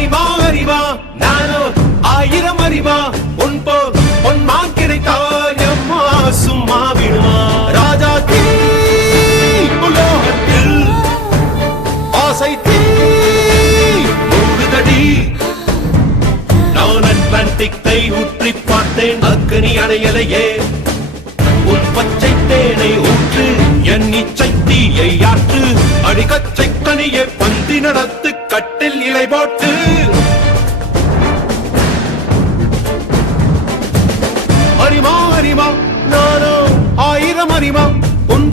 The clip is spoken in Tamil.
அறிவா அறிவா நானோ ஆயிரம் அறிவா உன் போல் பொன்மான் கிடைத்தால் எம்மா சும்மா விடுமா ராஜா தீ உலோகத்தில் ஆசை தீ மூடுதடி நான் அட்லாண்டிக்கை உற்றி பார்த்தேன் அக்னி அணையலையே உன் பச்சை தேனை ஊற்று என் இச்சை தீயை ஆற்று அடிக்கச்சை கனியை பந்தி நடத்து கட்டில் இலை போட்டு அறிமா அறிமா நானோ ஆயிரம் அறிமா